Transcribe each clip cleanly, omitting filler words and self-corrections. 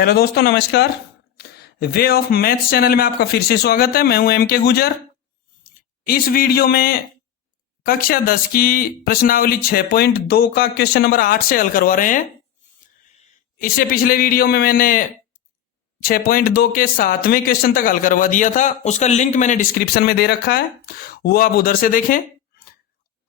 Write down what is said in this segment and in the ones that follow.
Hello दोस्तों, नमस्कार। Way of maths channel में आपका फिर से स्वागत है। मैं हूं एम के गुजर। इस वीडियो में कक्षा 10 की प्रश्नावली 6.2 का क्वेश्चन नंबर 8 से हल करवा रहे हैं। इससे पिछले वीडियो में मैंने 6.2 के 7वें क्वेश्चन तक हल करवा दिया था। उसका लिंक मैंने डिस्क्रिप्शन में दे रखा है, वो आप उधर से देखें।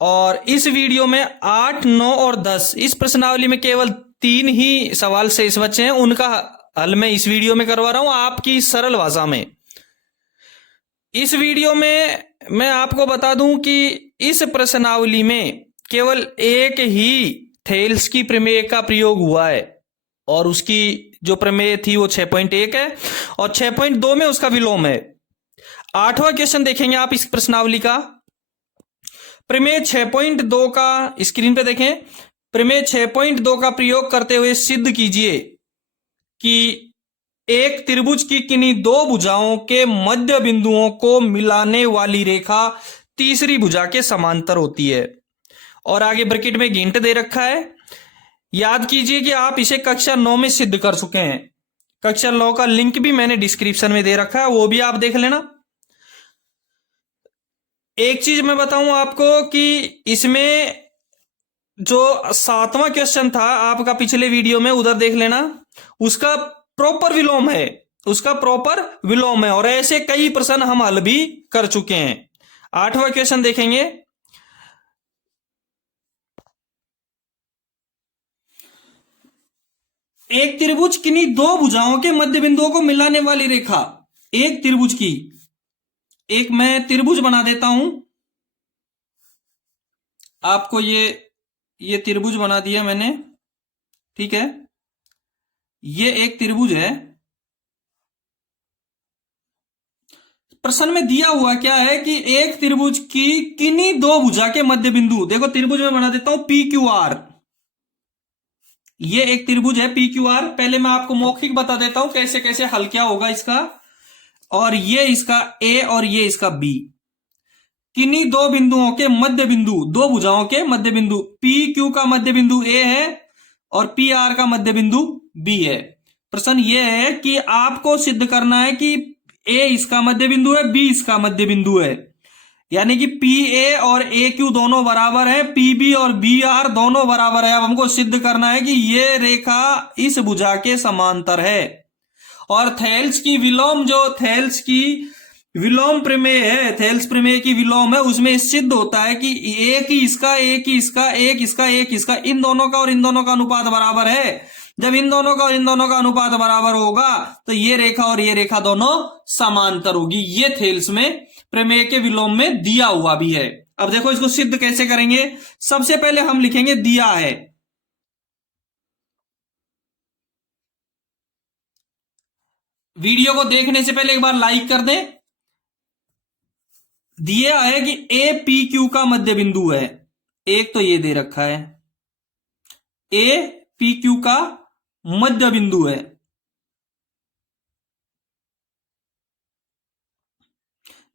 और इस वीडियो में 8, 9 और 10 इस प्रश्नावली में केवल 3 ही सवाल शेष बचे हैं। उनका हल मैं इस वीडियो में करवा रहा हूं आपकी सरल भाषा में। इस वीडियो में मैं आपको बता दूं कि इस प्रश्नावली में केवल एक ही थेल्स की प्रमेय का प्रयोग हुआ है और उसकी जो प्रमेय थी वो 6.1 है और 6.2 में उसका विलोम है। 8वां क्वेश्चन देखेंगे आप इस प्रश्नावली का। प्रमेय 6.2 का स्क्रीन पे देखें। प्रमेय 6.2 का प्रयोग करते हुए सिद्ध कीजिए कि एक त्रिभुज की किन्हीं दो भुजाओं के मध्य बिंदुओं को मिलाने वाली रेखा तीसरी भुजा के समांतर होती है। और आगे ब्रैकेट में हिंट दे रखा है। याद कीजिए कि आप इसे कक्षा 9 में सिद्ध कर चुके हैं। कक्षा 9 का लिंक भी मैंने डिस्क्रिप्शन में दे रखा है, वो भी आप देख लेना। एक चीज मैं बताऊं आपको कि इसमें जो 7वां क्वेश्चन था आपका पिछले वीडियो में, उधर देख लेना, उसका प्रॉपर विलोम है। उसका प्रॉपर विलोम है और ऐसे कई प्रश्न हम हल भी कर चुके हैं। 8वां क्वेश्चन देखेंगे। एक त्रिभुज किन्हीं दो भुजाओं के मध्य बिंदुओं को मिलाने वाली रेखा। एक त्रिभुज की, एक मैं त्रिभुज बना देता हूं आपको। ये त्रिभुज बना दिया मैंने, ठीक है। ये एक त्रिभुज है। प्रश्न में दिया हुआ क्या है कि एक त्रिभुज की किन्हीं दो भुजा के मध्य बिंदु, देखो त्रिभुज में बना देता हूं पी क्यू आर। ये एक त्रिभुज है पी क्यू आर। पहले मैं आपको मौखिक बता देता हूं कैसे कैसे हल क्या होगा इसका। और ये इसका ए और ये इसका बी। किन्हीं दो बिंदुओं के मध्य बिंदु, दो भुजाओं के मध्य बिंदु, पी क्यू का मध्य बिंदु ए है और पी आर का मध्य बिंदु बी है। प्रश्न ये है कि आपको सिद्ध करना है कि ए इसका मध्य बिंदु है, बी इसका मध्य बिंदु है। यानी कि पी ए और ए क्यू दोनों बराबर है, पी बी और बी आर दोनों बराबर है। अब हमको सिद्ध करना है कि ये रेखा इस भुजा के समांतर है। और थेल्स की विलोम, जो थेल्स की विलोम प्रमेय है, थेल्स प्रमेय की विलोम है, उसमें सिद्ध होता है कि एक ही इसका, एक ही इसका, एक इसका, एक इसका, इन दोनों का और इन दोनों का अनुपात बराबर है। जब इन दोनों का और इन दोनों का अनुपात बराबर होगा तो ये रेखा और ये रेखा दोनों समांतर होगी। ये थेल्स में प्रमेय के विलोम में दिया हुआ भी है। अब देखो इसको सिद्ध कैसे करेंगे। सबसे पहले हम लिखेंगे दिया है। वीडियो को देखने से पहले एक बार लाइक कर दें। दिया है कि ए पी क्यू का मध्य बिंदु है। एक तो ये दे रखा है, ए पी क्यू का मध्य बिंदु है।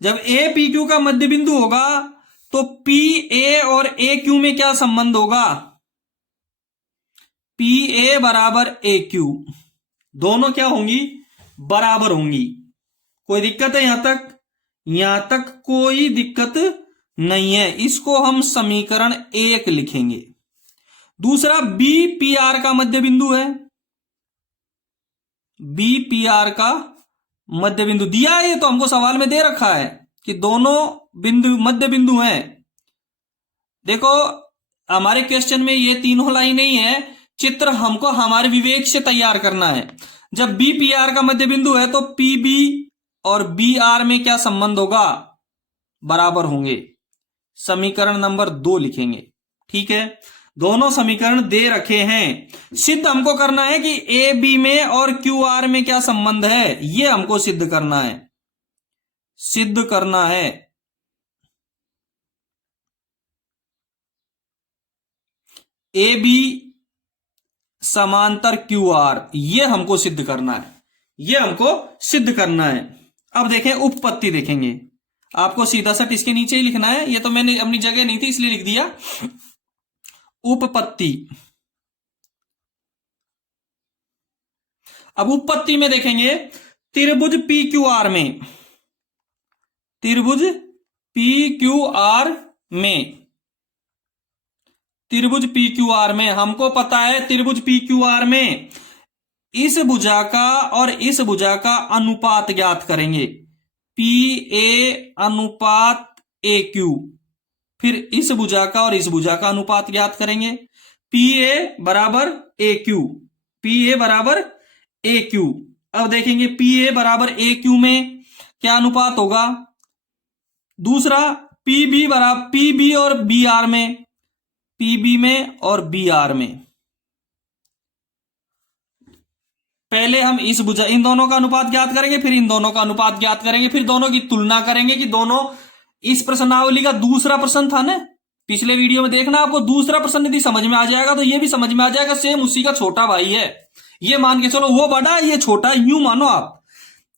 जब ए पी क्यू का मध्य बिंदु होगा तो पी ए और ए क्यू में क्या संबंध होगा? पी ए बराबर ए क्यू, दोनों क्या होंगी? बराबर होंगी। कोई दिक्कत है यहां तक? यहां तक कोई दिक्कत नहीं है। इसको हम समीकरण 1 लिखेंगे। दूसरा, बी पी आर का मध्य बिंदु है। बी पी आर का मध्य बिंदु दिया है, ये तो हमको सवाल में दे रखा है कि दोनों बिंदु मध्य बिंदु हैं। देखो हमारे क्वेश्चन में ये तीनों लाइन नहीं है, चित्र हमको हमारे विवेक से तैयार करना है। जब बी पी आर का मध्य बिंदु है तो पी बी और बी आर में क्या संबंध होगा? बराबर होंगे। समीकरण नंबर 2 लिखेंगे, ठीक है। दोनों समीकरण दे रखे हैं। सिद्ध हमको करना है कि ए बी में और क्यू आर में क्या संबंध है, ये हमको सिद्ध करना है। सिद्ध करना है ए बी समांतर क्यू आर, ये हमको सिद्ध करना है। ये हमको सिद्ध करना है। अब देखें उपपत्ति देखेंगे। आपको सीधा सा इसके नीचे ही लिखना है। ये तो मैंने अपनी जगह नहीं थी इसलिए लिख दिया। उपपत्ति। अब उत्पत्ति में देखेंगे, त्रिभुज पी क्यू आर में, त्रिभुज पी क्यू आर में, त्रिभुज पी क्यू आर में हमको पता है त्रिभुज पी क्यू आर में इस भुजा का और इस भुजा का अनुपात ज्ञात करेंगे, पी ए अनुपात ए क्यू। फिर इस भुजा का और इस भुजा का अनुपात ज्ञात करेंगे, पी ए बराबर ए क्यू, पी ए बराबर ए क्यू। अब देखेंगे पी ए बराबर ए क्यू में क्या अनुपात होगा। दूसरा पी बी बराबर पी बी और बी आर में, पी बी में और बी आर में। पहले हम इस भुजा इन दोनों का अनुपात ज्ञात करेंगे, फिर इन दोनों का अनुपात ज्ञात करेंगे, फिर दोनों की तुलना करेंगे कि दोनों, इस प्रश्नावली का दूसरा प्रश्न था ना पिछले वीडियो में, देखना आपको दूसरा प्रश्न यदि समझ में आ जाएगा तो ये भी समझ में आ जाएगा, सेम उसी का छोटा भाई है, ये मान के चलो, वो बड़ा ये छोटा, यूं मानो आप।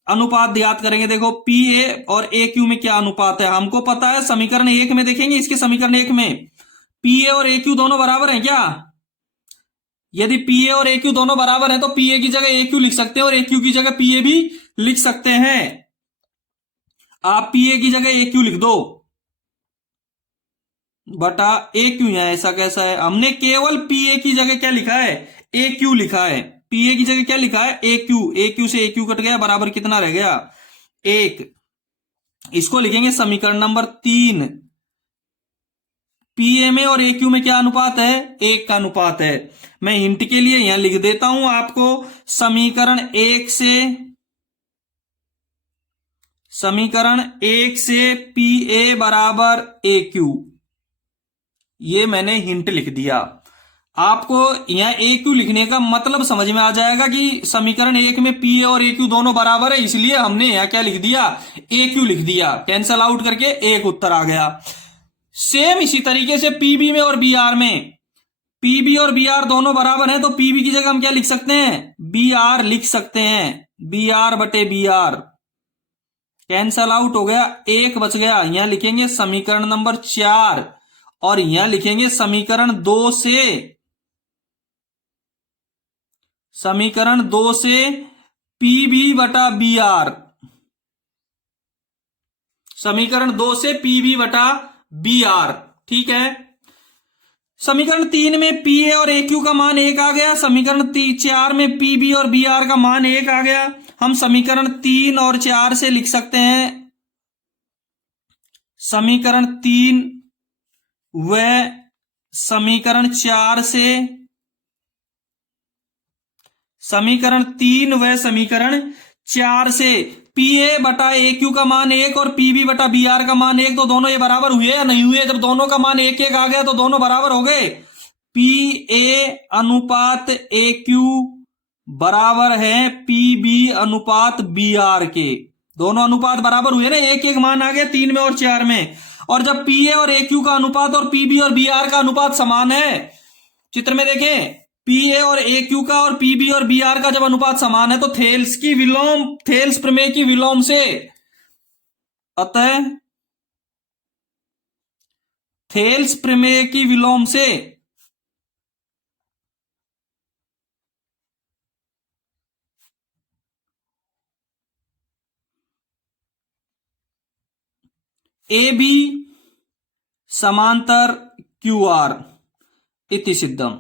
अनुपात ज्ञात करेंगे, देखो पी ए और ए क्यू में क्या अनुपात है हमको पता है, समीकरण 1 में देखेंगे, इसके समीकरण 1 में पी ए और ए क्यू दोनों बराबर हैं क्या। यदि पी ए और ए क्यू दोनों बराबर हैं तो पी ए की जगह ए क्यू लिख सकते हैं और ए क्यू की जगह पी ए भी लिख सकते हैं। आप पी ए की जगह ए क्यू लिख दो बटा ए क्यू, यहां ऐसा कैसा है, हमने केवल पी ए की जगह क्या लिखा है, ए क्यू लिखा है, पी ए की जगह क्या लिखा है, ए क्यू, ए क्यू से ए क्यू कट गया, बराबर कितना रह गया, 1। इसको लिखेंगे समीकरण नंबर 3। पी ए में और ए क्यू में क्या अनुपात है, 1 का अनुपात है। मैं हिंट के लिए यहां लिख देता हूं आपको, समीकरण 1 से पी ए बराबर ए क्यू, ये मैंने हिंट लिख दिया। आपको यहां ए क्यू लिखने का मतलब समझ में आ जाएगा कि समीकरण 1 में पी ए और ए क्यू दोनों बराबर है, इसलिए हमने यहां क्या लिख दिया, ए क्यू लिख दिया, कैंसल आउट करके एक उत्तर आ गया। सेम इसी तरीके से पीबी में और बी आर में, पीबी और बी आर दोनों बराबर हैं तो पीबी की जगह हम क्या लिख सकते हैं, बी आर लिख सकते हैं, बी आर बटे बी आर, कैंसल आउट हो गया, एक बच गया। यहां लिखेंगे समीकरण नंबर 4 और यहां लिखेंगे समीकरण 2 से, समीकरण 2 से पीबी बटा बी आर, समीकरण 2 से पीबी बटा बी आर, ठीक है। समीकरण 3 में पी ए और ए क्यू का मान 1 आ गया, समीकरण 4 में पी बी और बी आर का मान 1 आ गया। हम समीकरण 3 और 4 से लिख सकते हैं, समीकरण 3 व समीकरण 4 से, समीकरण 3 व समीकरण 4 से पी ए बटा ए क्यू का मान 1 और पी बी बटा बी आर का मान 1, तो दोनों ये बराबर हुए या नहीं हुए। जब दोनों का मान 1 1 आ गया तो दोनों बराबर हो गए। पी ए अनुपात ए क्यू बराबर है पी बी अनुपात बी आर के, दोनों अनुपात बराबर हुए ना, 1 1 मान आ गया 3 में और 4 में। और जब पी ए और ए क्यू का अनुपात और पी बी और बी आर का अनुपात समान है, चित्र में देखें, पी ए और ए क्यू का और पी बी और बी आर का जब अनुपात समान है तो थेल्स प्रमेय की विलोम से, अतः थेल्स प्रमेय की विलोम से ए बी समांतर क्यू आर इति सिद्धम,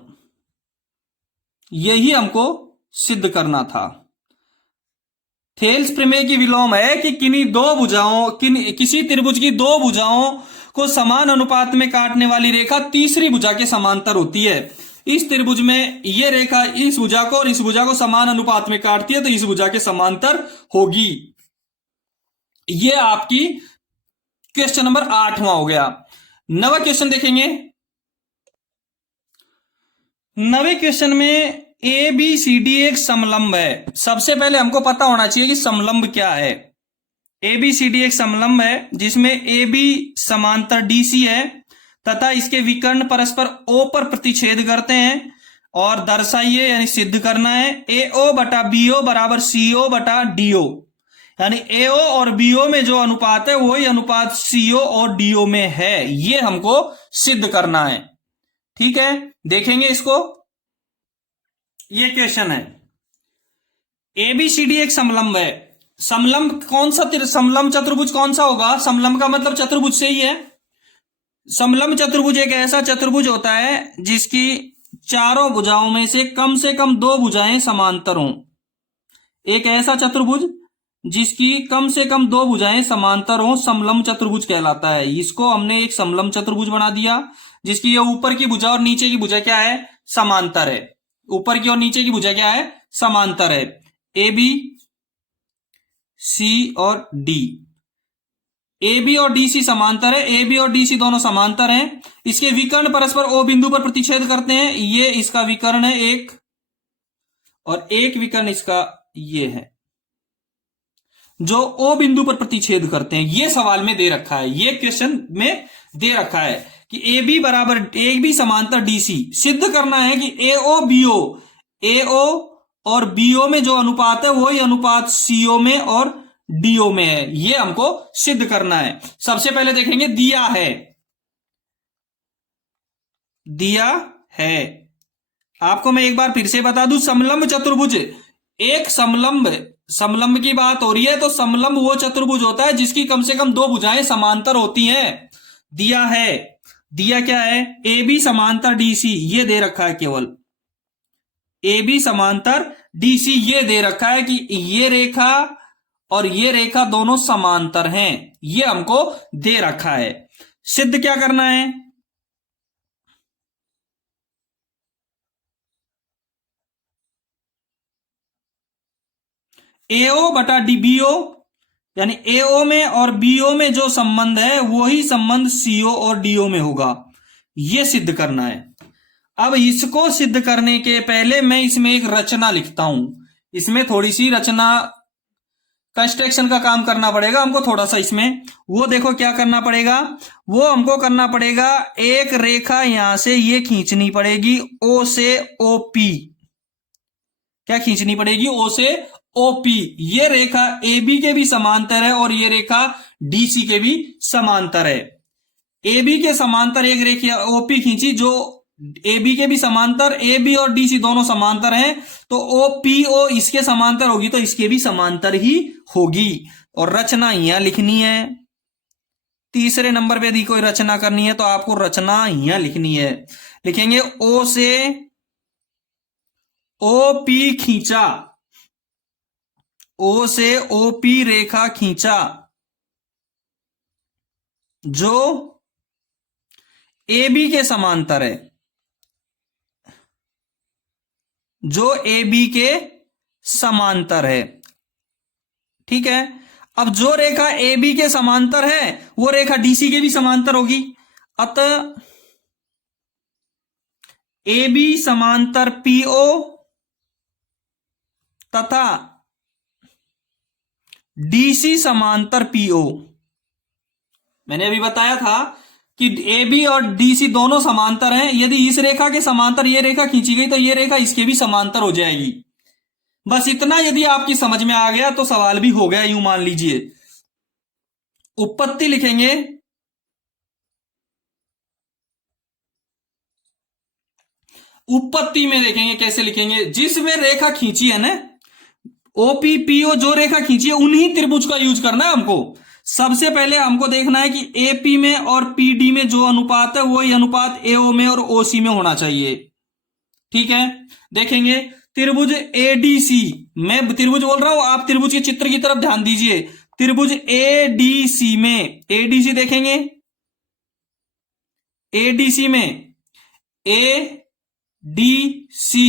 यही हमको सिद्ध करना था। थेल्स प्रमेय की विलोम है कि किसी त्रिभुज की 2 भुजाओं को समान अनुपात में काटने वाली रेखा तीसरी भुजा के समांतर होती है। इस त्रिभुज में यह रेखा इस भुजा को और इस भुजा को समान अनुपात में काटती है तो इस भुजा के समांतर होगी। यह आपकी क्वेश्चन नंबर 8वां हो गया। 9वां क्वेश्चन देखेंगे। 9वें क्वेश्चन में ए बी सी डी एक समलंब है। सबसे पहले हमको पता होना चाहिए कि समलंब क्या है। ए बी सी डी एक समलंब है जिसमें ए बी समांतर डी सी है तथा इसके विकर्ण परस्पर ओ पर प्रतिच्छेद करते हैं और दर्शाइए यानी सिद्ध करना है। ए ओ बटा बी ओ बराबर सी ओ बटा डी ओ, यानी ए ओ और बी ओ में जो अनुपात है वही अनुपात सी ओ और डी ओ में है, ये हमको सिद्ध करना है। ठीक है, देखेंगे इसको। ये क्वेश्चन है, ABCD एक समलंब है। समलंब कौन सा, समलंब चतुर्भुज कौन सा होगा? समलंब का मतलब चतुर्भुज से ही है। समलंब चतुर्भुज एक ऐसा चतुर्भुज होता है जिसकी चारों भुजाओं में से कम दो भुजाएं समांतर हों। एक ऐसा चतुर्भुज जिसकी कम से कम दो भुजाएं समांतर हों समलंब चतुर्भुज कहलाता है। इसको हमने एक समलंब चतुर्भुज बना दिया जिसकी ये ऊपर की भुजा और नीचे की भुजा क्या है? समांतर है। ऊपर की और नीचे की भुजा क्या है? समांतर है। ए बी सी और डी, ए बी और डी सी समांतर है। ए बी और डी सी दोनों समांतर हैं। इसके विकर्ण परस्पर ओ बिंदु पर प्रतिच्छेद करते हैं। ये इसका विकर्ण है एक, और एक विकर्ण इसका ये है जो ओ बिंदु पर प्रतिच्छेद करते हैं। ये सवाल में दे रखा है, ये क्वेश्चन में दे रखा है कि ए बी बराबर ए बी समांतर डी सी। सिद्ध करना है कि ए ओ बी ओ, ए ओ और बी ओ में जो अनुपात है वही अनुपात सी ओ में और डीओ में है। ये हमको सिद्ध करना है। सबसे पहले देखेंगे दिया है, दिया है। आपको मैं एक बार फिर से बता दूं, समलंब चतुर्भुज एक समलंब की बात हो रही है तो समलंब वो चतुर्भुज होता है जिसकी कम से कम दो भुजाएं समांतर होती हैं। दिया है, दिया क्या है? ए बी समांतर डी सी, ये दे रखा है केवल ए बी समांतर डी सी। ये दे रखा है कि ये रेखा और ये रेखा दोनों समांतर हैं। ये हमको दे रखा है। सिद्ध क्या करना है? एओ बटा डी बीओ, यानी एओ में और बीओ में जो संबंध है वही संबंध सीओ और डीओ में होगा। यह सिद्ध करना है। अब इसको सिद्ध करने के पहले मैं इसमें एक रचना लिखता हूं। इसमें थोड़ी सी रचना कंस्ट्रक्शन का काम करना पड़ेगा हमको थोड़ा सा इसमें। वो देखो क्या करना पड़ेगा, वो हमको करना पड़ेगा एक रेखा यहां से ये खींचनी पड़ेगी ओ से ओपी। क्या खींचनी पड़ेगी? ओ से ओपी। ये रेखा ए बी के भी समांतर है और ये रेखा डी सी के भी समांतर है। ए बी के समांतर एक रेखा ओपी खींची जो ए बी के भी समांतर, ए बी और डी सी दोनों समांतर हैं तो ओ पी ओ इसके समांतर होगी तो इसके भी समांतर ही होगी। और रचना यहां लिखनी है। तीसरे नंबर पे यदि कोई रचना करनी है तो आपको रचना यहां लिखनी है। लिखेंगे ओ से ओ पी खींचा, ओ से ओ पी रेखा खींचा जो ए बी के समांतर है, जो ए बी के समांतर है। ठीक है। अब जो रेखा ए बी के समांतर है वो रेखा डीसी के भी समांतर होगी। अतः ए बी समांतर पीओ तथा डीसी समांतर पीओ। मैंने अभी बताया था कि ए बी और डीसी दोनों समांतर हैं। यदि इस रेखा के समांतर ये रेखा खींची गई तो ये रेखा इसके भी समांतर हो जाएगी। बस इतना यदि आपकी समझ में आ गया तो सवाल भी हो गया, यूं मान लीजिए। उत्पत्ति लिखेंगे, उत्पत्ति में देखेंगे कैसे लिखेंगे। जिसमें रेखा खींची है ना ओपीपीओ, जो रेखा खींची है उन्हीं त्रिभुज का यूज करना है हमको। सबसे पहले हमको देखना है कि एपी में और पीडी में जो अनुपात है वही अनुपात एओ में और ओसी में होना चाहिए। ठीक है। देखेंगे त्रिभुज एडीसी, मैं त्रिभुज बोल रहा हूं, आप त्रिभुज के चित्र की तरफ ध्यान दीजिए। त्रिभुज एडीसी में, एडीसी देखेंगे, एडीसी में ए डी सी,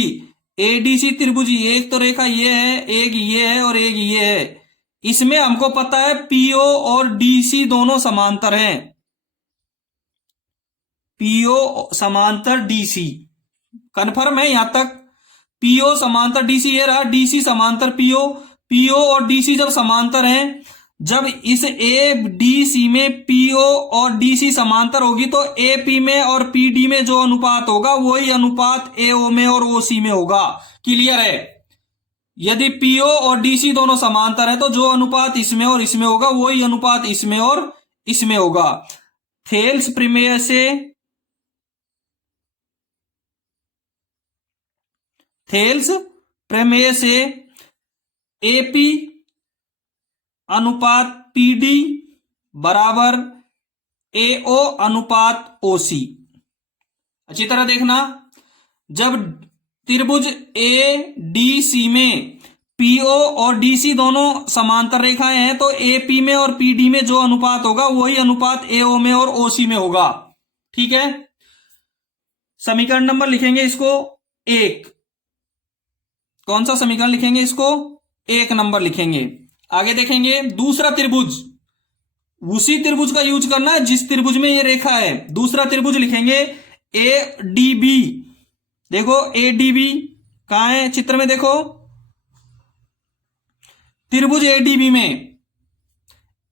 एडीसी त्रिभुज एक तो रेखा ये है, एक ये है और एक ये है। इसमें हमको पता है पीओ और डीसी दोनों समांतर हैं। पीओ समांतर डीसी कन्फर्म है यहां तक। पीओ समांतर डीसी ये रहा, डीसी समांतर पीओ। पीओ और डीसी जब समांतर हैं, जब इस ए डी सी में पीओ और डीसी समांतर होगी तो एपी में और पीडी में जो अनुपात होगा वही अनुपात एओ में और ओसी में होगा। क्लियर है। यदि पीओ और डीसी दोनों समांतर है तो जो अनुपात इसमें और इसमें होगा वही अनुपात इसमें और इसमें होगा। थेल्स प्रमेय से, थेल्स प्रमेय से AP अनुपात PD बराबर AO अनुपात OC। अच्छी तरह देखना, जब त्रिभुज ADC में PO और DC दोनों समांतर रेखाएं हैं तो AP में और PD में जो अनुपात होगा वही अनुपात AO में और OC में होगा। ठीक है, समीकरण नंबर लिखेंगे इसको 1। कौन सा समीकरण लिखेंगे इसको? 1 नंबर लिखेंगे। आगे देखेंगे दूसरा त्रिभुज, उसी त्रिभुज का यूज करना है जिस त्रिभुज में ये रेखा है। दूसरा त्रिभुज लिखेंगे ADB। देखो ADB कहां है चित्र में, देखो त्रिभुज ADB में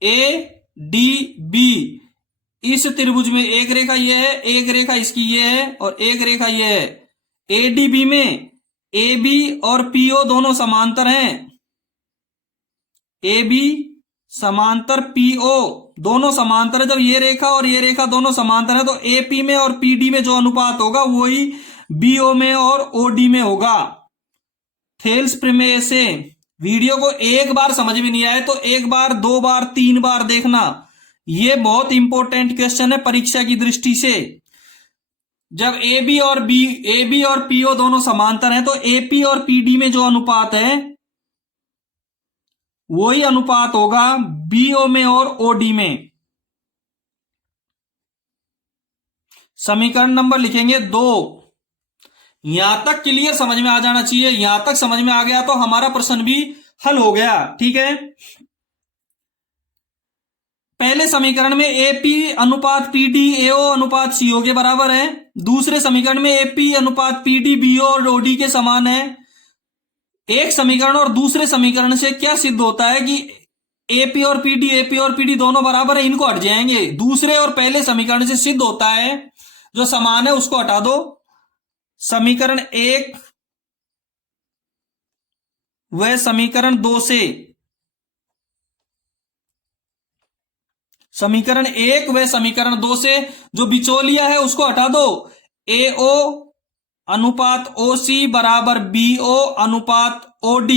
ADB, इस त्रिभुज में एक रेखा ये है, एक रेखा इसकी ये है और एक रेखा ये है। ADB में AB और PO दोनों समांतर हैं, AB समांतर PO दोनों समांतर है। जब ये रेखा और ये रेखा दोनों समांतर है तो AP में और PD में जो अनुपात होगा वही BO में और OD में होगा। थेल्स प्रमेय से वीडियो को एक बार समझ में नहीं आए तो एक बार, 2 बार, 3 बार देखना। ये बहुत इंपॉर्टेंट क्वेश्चन है परीक्षा की दृष्टि से। जब AB और PO दोनों समांतर हैं तो AP और PD में जो अनुपात है वही अनुपात होगा BO में और OD में। समीकरण नंबर लिखेंगे 2। यहां तक क्लियर समझ में आ जाना चाहिए। यहां तक समझ में आ गया तो हमारा प्रश्न भी हल हो गया। ठीक है, पहले समीकरण में AP अनुपात PD AO अनुपात CO के बराबर है। दूसरे समीकरण में AP अनुपात PD BO और OD के समान है। एक समीकरण और दूसरे समीकरण से क्या सिद्ध होता है कि AP और PD दोनों बराबर है, इनको हट जाएंगे। दूसरे और पहले समीकरण से सिद्ध होता है जो समान है उसको हटा दो। समीकरण 1 व समीकरण 2 से, समीकरण 1 व समीकरण 2 से जो बिचौलिया है उसको हटा दो। AO अनुपात OC बराबर BO अनुपात OD।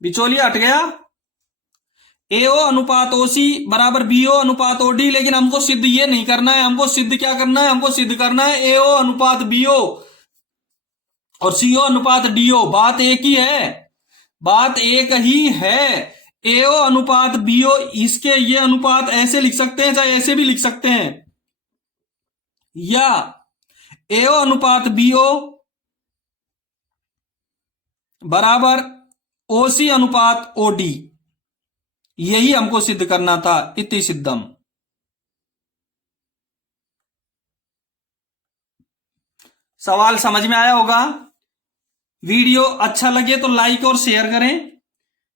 बिचौलिया हट गया। AO अनुपात OC बराबर BO अनुपात OD। लेकिन हमको सिद्ध ये नहीं करना है, हमको सिद्ध क्या करना है? हमको सिद्ध करना है AO अनुपात BO और CO अनुपात DO। बात एक ही है, बात एक ही है। AO अनुपात BO, इसके ये अनुपात ऐसे लिख सकते हैं, चाहे ऐसे भी लिख सकते हैं, या AO अनुपात BO बराबर OC अनुपात OD। यही हमको सिद्ध करना था। इति सिद्धम। सवाल समझ में आया होगा। वीडियो अच्छा लगे तो लाइक और शेयर करें।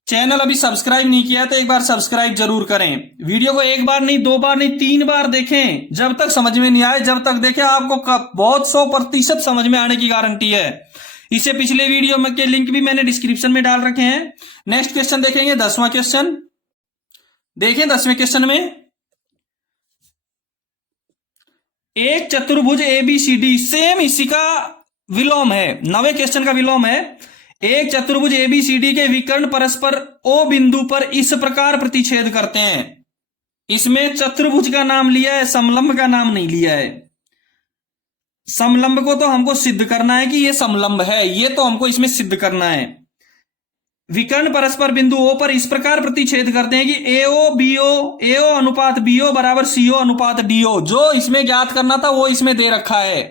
चैनल अभी सब्सक्राइब नहीं किया तो एक बार सब्सक्राइब जरूर करें। वीडियो को एक बार नहीं, 2 बार नहीं, 3 बार देखें। जब तक समझ में नहीं आए, जब तक देखें आपको बहुत 100% समझ में आने की गारंटी है। इससे पिछले वीडियो में के लिंक भी मैंने डिस्क्रिप्शन में डाल रखे हैं। नेक्स्ट क्वेश्चन देखेंगे, 10वां क्वेश्चन। देखें 10वें क्वेश्चन में एक चतुर्भुज ABCD, सेम इसी का विलोम है, 9वें क्वेश्चन का विलोम है। एक चतुर्भुज ABCD के विकर्ण परस्पर O बिंदु पर इस प्रकार प्रतिच्छेद करते हैं। इसमें चतुर्भुज का नाम लिया है, समलंब का नाम नहीं लिया है। समलंब को तो हमको सिद्ध करना है कि ये समलंब है, ये तो हमको इसमें सिद्ध करना है। विकर्ण परस्पर बिंदु O पर इस प्रकार प्रतिच्छेद करते हैं कि AO अनुपात BO बराबर CO अनुपात DO। जो इसमें ज्ञात करना था वो इसमें दे रखा है।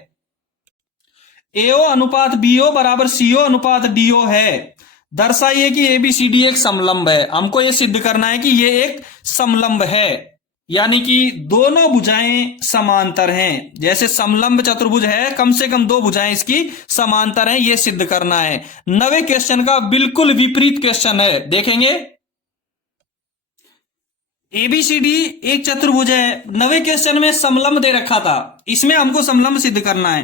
AO अनुपात BO बराबर CO अनुपात DO है। दर्शाइए कि ABCD एक समलंब है। हमको यह सिद्ध करना है कि यह एक समलंब है, यानी कि दोनों भुजाएं समांतर हैं। जैसे समलंब चतुर्भुज है, कम से कम 2 भुजाएं इसकी समांतर हैं, यह सिद्ध करना है। 9वें क्वेश्चन का बिल्कुल विपरीत क्वेश्चन है, देखेंगे। ABCD एक चतुर्भुज है, 9वें क्वेश्चन में समलंब दे रखा था, इसमें हमको समलंब सिद्ध करना है।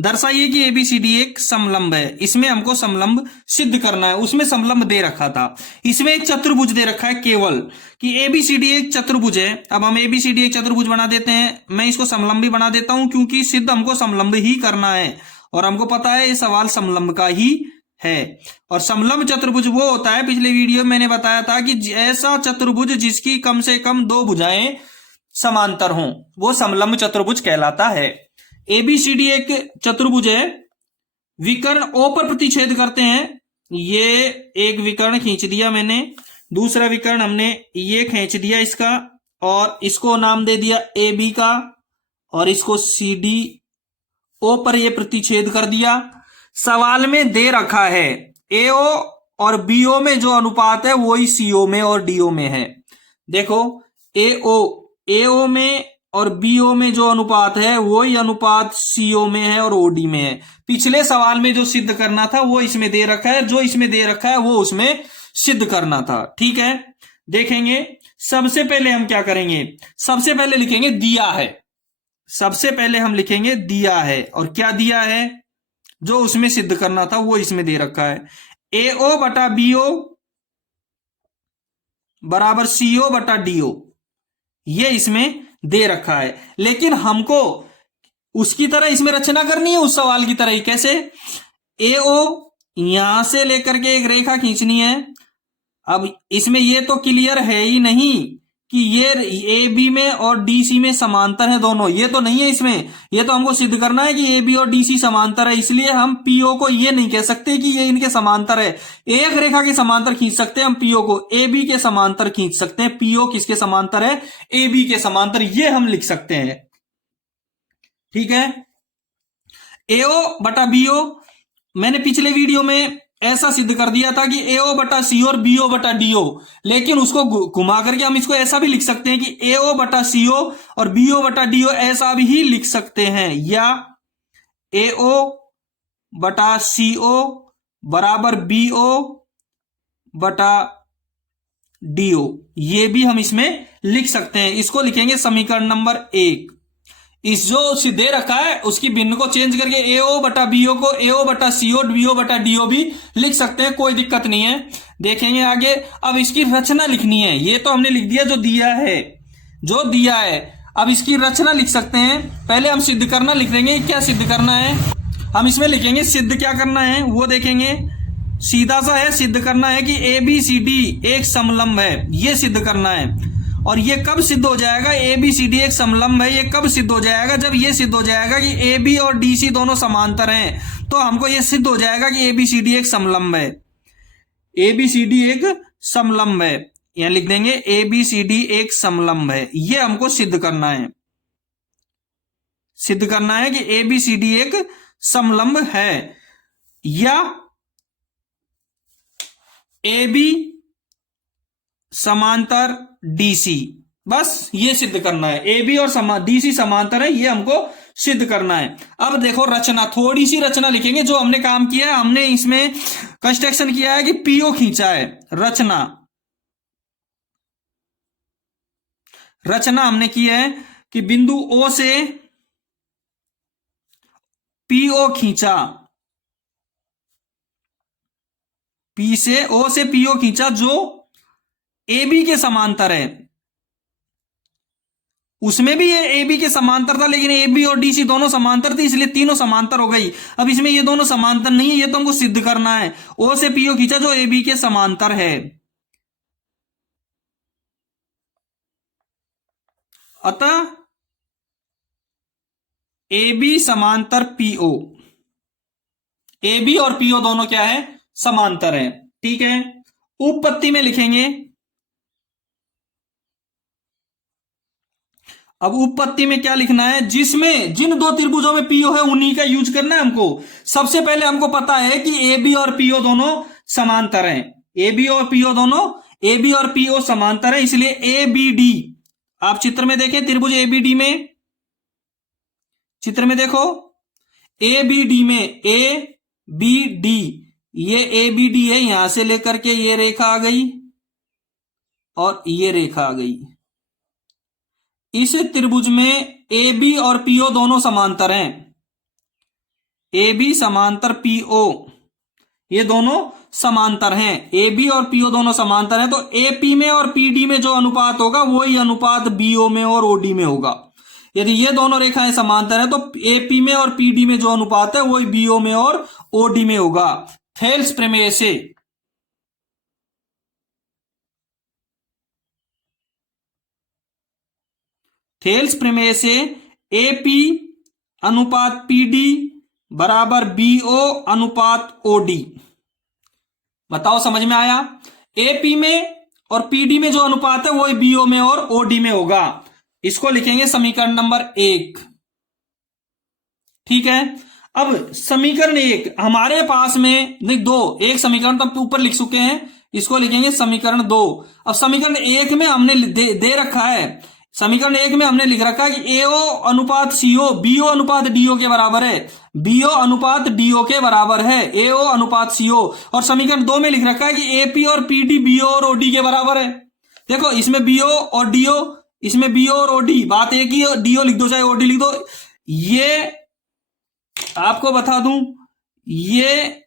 दर्शाइए कि ABCD एक समलंब है, इसमें हमको समलंब सिद्ध करना है। उसमें समलंब दे रखा था, इसमें एक चतुर्भुज दे रखा है केवल कि ABCD एक चतुर्भुज है। अब हम ABCD एक चतुर्भुज बना देते हैं। मैं इसको समलंब भी बना देता हूं क्योंकि सिद्ध हमको समलंब ही करना है और हमको पता है ये सवाल समलंब का ही है। और समलंब चतुर्भुज वो होता है, पिछले वीडियो में मैंने बताया था कि ऐसा चतुर्भुज जिसकी कम से कम 2 भुजाएं समांतर हों, वो समलंब चतुर्भुज कहलाता है। एबीसीडी एक चतुर्भुज है, विकर्ण ओ पर प्रतिच्छेद करते हैं। ये एक विकर्ण खींच दिया मैंने, दूसरा विकर्ण हमने ये खींच दिया इसका, और इसको नाम दे दिया ए बी का, और इसको सी डी ओ पर ये प्रतिच्छेद कर दिया। सवाल में दे रखा है एओ और बीओ में जो अनुपात है वही सीओ में और डीओ में है। देखो एओ में और बीओ में जो अनुपात है वही अनुपात सीओ में है और ओडी में है। पिछले सवाल में जो सिद्ध करना था वो इसमें दे रखा है, जो इसमें दे रखा है वो उसमें सिद्ध करना था। ठीक है, देखेंगे। सबसे पहले हम क्या करेंगे, सबसे पहले लिखेंगे दिया है। सबसे पहले हम लिखेंगे दिया है, और क्या दिया है, जो उसमें सिद्ध करना था वो इसमें दे रखा है। एओ बटा बीओ बराबर सीओ बटा डीओ, ये इसमें दे रखा है। लेकिन हमको उसकी तरह इसमें रचना करनी है, उस सवाल की तरह ही। कैसे, एओ यहां से लेकर के एक रेखा खींचनी है। अब इसमें ये तो क्लियर है ही नहीं कि ये ए बी में और डी सी में समांतर है दोनों, ये तो नहीं है इसमें। ये तो हमको सिद्ध करना है कि ए बी और डी सी समांतर है, इसलिए हम पीओ को ये नहीं कह सकते कि ये इनके समांतर है। एक रेखा के समांतर खींच सकते हैं हम पीओ को, ए बी के समांतर खींच सकते हैं। पीओ किसके समांतर है, ए बी के समांतर, ये हम लिख सकते हैं। ठीक है, एओ बटा बीओ मैंने पिछले वीडियो में ऐसा सिद्ध कर दिया था कि एओ बटा सी और बीओ बटा डीओ, लेकिन उसको घुमा करके हम इसको ऐसा भी लिख सकते हैं कि एओ बटा सीओ और बीओ बटा डीओ, ऐसा भी लिख सकते हैं। या एओ बटा सीओ बराबर बीओ बटा डीओ, ये भी हम इसमें लिख सकते हैं। इसको लिखेंगे समीकरण नंबर 1। इस जो दे रखा है उसकी भिन्न को चेंज करके एओ बटा बीओ को एओ बटा सीओ बीओ बटा डीओ भी लिख सकते हैं, कोई दिक्कत नहीं है। देखेंगे आगे। अब इसकी रचना लिखनी है, ये तो हमने लिख दिया जो दिया है, जो दिया है। अब इसकी रचना लिख सकते हैं। पहले हम सिद्ध करना लिख देंगे, क्या सिद्ध करना है हम इसमें लिखेंगे। सिद्ध क्या करना है वो देखेंगे, सीधा सा है। सिद्ध करना है कि ए बी सी डी एक समलंब है, ये सिद्ध करना है। और ये कब सिद्ध हो जाएगा, ए बी सी डी एक समलंब है, ये कब सिद्ध हो जाएगा, जब ये सिद्ध हो जाएगा कि ए बी और डी सी दोनों समांतर हैं, तो हमको ये सिद्ध हो जाएगा कि ए बी सी डी एक समलंब है। ए बी सी डी एक समलंब है, यहां लिख देंगे ए बी सी डी एक समलंब है। ये हमको सिद्ध करना है, सिद्ध करना है कि ए बी सी डी एक समलंब है, या ए बी समांतर डीसी, बस ये सिद्ध करना है। ए बी और डीसी समांतर है, ये हमको सिद्ध करना है। अब देखो रचना, थोड़ी सी रचना लिखेंगे। जो हमने काम किया है, हमने इसमें कंस्ट्रक्शन किया है कि पीओ खींचा है। रचना हमने की है कि बिंदु ओ से पीओ खींचा, पी से ओ से पीओ खींचा जो ए बी के समांतर है। उसमें भी ये ए बी के समांतर था, लेकिन ए बी और डी सी दोनों समांतर थे, इसलिए तीनों समांतर हो गई। अब इसमें ये दोनों समांतर नहीं है, ये तो हमको सिद्ध करना है। ओ से पीओ खींचा जो ए बी के समांतर है, अतः ए बी समांतर पीओ, ए बी और पीओ दोनों क्या है, समांतर है। ठीक है, उपपत्ति में लिखेंगे। अब उपपत्ति में क्या लिखना है, जिसमें जिन दो त्रिभुजों में पीओ है उन्हीं का यूज करना है हमको। सबसे पहले हमको पता है कि ए बी और पीओ दोनों समांतर हैं, ए बी और पीओ दोनों, ए बी और पीओ समांतर है, इसलिए ए बी डी। आप चित्र में देखें, त्रिभुज ए बी डी में, चित्र में देखो ए बी डी में, ए बी डी, ये ए बी डी है, यहां से लेकर के ये रेखा आ गई और ये रेखा आ गई। इस त्रिभुज में ए बी और पीओ दोनों समांतर हैं, ए बी समांतर पीओ, ये दोनों समांतर हैं। ए बी और पीओ दोनों समांतर हैं, तो ए पी में और पी डी में जो अनुपात होगा वही अनुपात बीओ में और ओडी में होगा। यदि ये दोनों रेखाएं समांतर है तो ए पी में और पी डी में जो अनुपात है वही बीओ में और ओडी में होगा। थेल्स प्रमेय से। थेल्स प्रमेय से एपी अनुपात पीडी बराबर बीओ अनुपात ओडी। बताओ समझ में आया? एपी में और पीडी में जो अनुपात है वो बीओ में और ओडी में होगा। इसको लिखेंगे समीकरण नंबर 1। ठीक है। अब समीकरण 1 हमारे पास में नहीं 2, एक समीकरण तो ऊपर लिख चुके हैं, इसको लिखेंगे समीकरण 2। अब समीकरण 1 में हमने दे रखा है, समीकरण 1 में हमने लिख रखा है कि एओ अनुपात सीओ बीओ अनुपात डीओ के बराबर है, बीओ अनुपात डीओ के बराबर है, एओ अनुपात सीओ। और समीकरण 2 में लिख रखा है कि एपी और पीडी बीओ और ओडी के बराबर है। देखो इसमें बीओ और डीओ, इसमें बीओ और ओडी, बात एक ही, डीओ लिख दो चाहे ओडी लिख दो। ये आपको बता दूं, ये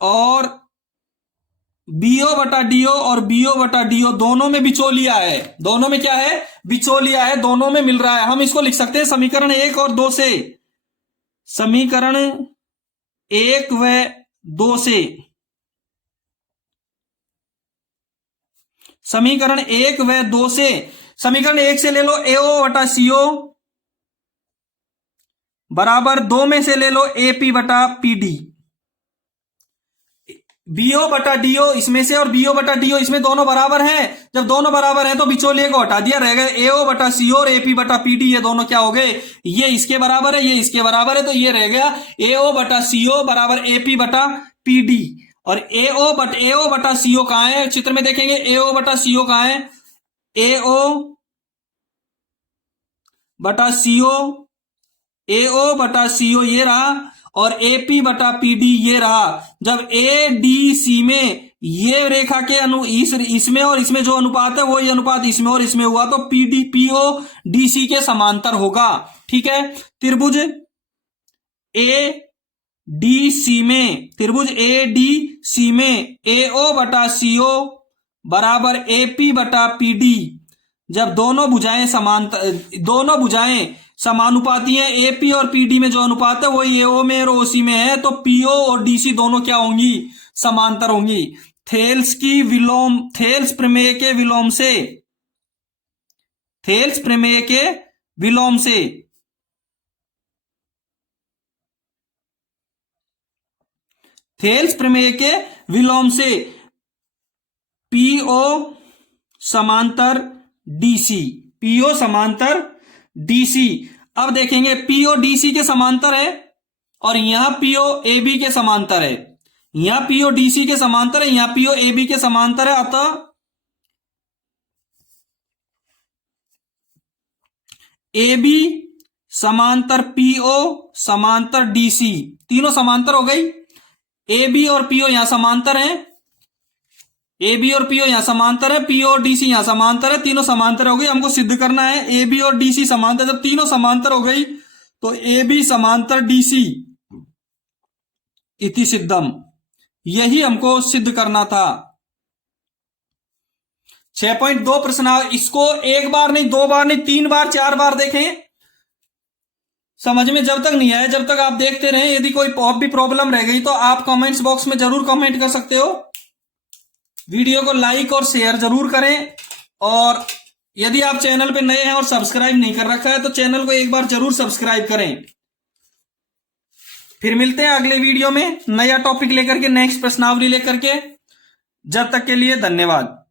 और बीओ बटा डीओ और बीओ बटा डीओ दोनों में बिचौलिया है, दोनों में क्या है? बिचौलिया है, दोनों में मिल रहा है। हम इसको लिख सकते हैं समीकरण 1 और 2 से, समीकरण 1 व 2 से, समीकरण 1 व 2 से। समीकरण 1 से ले लो एओ बटा सीओ बराबर 2 में से ले लो एपी बटा पीडी। बीओ बटा डीओ इसमें से और बीओ बटा डीओ इसमें दोनों बराबर हैं। जब दोनों बराबर हैं तो बिचौलिए को हटा दिया, रह गए एओ बटा सीओ और एपी बटा पीडी। ये दोनों क्या हो गए? ये इसके बराबर है, ये इसके बराबर है, तो ये रह गया एओ बटा सीओ बराबर एपी बटा पीडी। और एओ बटा सीओ कहां है? चित्र में देखेंगे एओ बटा सीओ कहां है? एओ बटा सीओ, एओ बटा सीओ ये रहा, और एपी बटा पीडी ये रहा। जब ए डी सी में ये रेखा के इसमें और इसमें जो अनुपात है वही अनुपात इसमें और इसमें हुआ, तो पीडी पीओ डीसी के समांतर होगा। ठीक है। त्रिभुज ए डी सी में, त्रिभुज ए डी सी में एओ बटा सीओ बराबर एपी बटा पीडी। जब दोनों भुजाएं समांतर, दोनों भुजाएं समानुपाती है, एपी और पीडी में जो अनुपात है वही एओ में और ओसी में है, तो पीओ और डीसी दोनों क्या होंगी? समांतर होंगी। थेल्स प्रमेय के विलोम से, थेल्स प्रमेय के विलोम से थेल्स प्रमेय के विलोम से पीओ समांतर डीसी, पीओ समांतर डीसी। अब देखेंगे पीओ डीसी के समांतर है और यहां पीओ एबी के समांतर है, यहां पीओ डीसी के समांतर है, यहां पीओ एबी के समांतर है। अतः एबी समांतर पीओ समांतर डीसी, तीनों समांतर हो गई। एबी और पीओ यहां समांतर है, एबी और पीओ यहां समांतर है, पीओ और डीसी यहां समांतर है, तीनों समांतर हो गई। हमको सिद्ध करना है एबी और डीसी समांतर। जब तीनों समांतर हो गई तो एबी समांतर डीसी इति सिद्धम, यही हमको सिद्ध करना था। 6.2 प्रश्न, इसको एक बार नहीं, 2 बार नहीं, 3 बार 4 बार देखें, समझ में जब तक नहीं आया जब तक आप देखते रहें। यदि कोई और भी प्रॉब्लम रह गई तो आप कमेंट्स बॉक्स में जरूर कमेंट कर सकते हो। वीडियो को लाइक और शेयर जरूर करें, और यदि आप चैनल पे नए हैं और सब्सक्राइब नहीं कर रखा है तो चैनल को एक बार जरूर सब्सक्राइब करें। फिर मिलते हैं अगले वीडियो में नया टॉपिक लेकर के, नेक्स्ट प्रश्नावली लेकर के। जब तक के लिए धन्यवाद।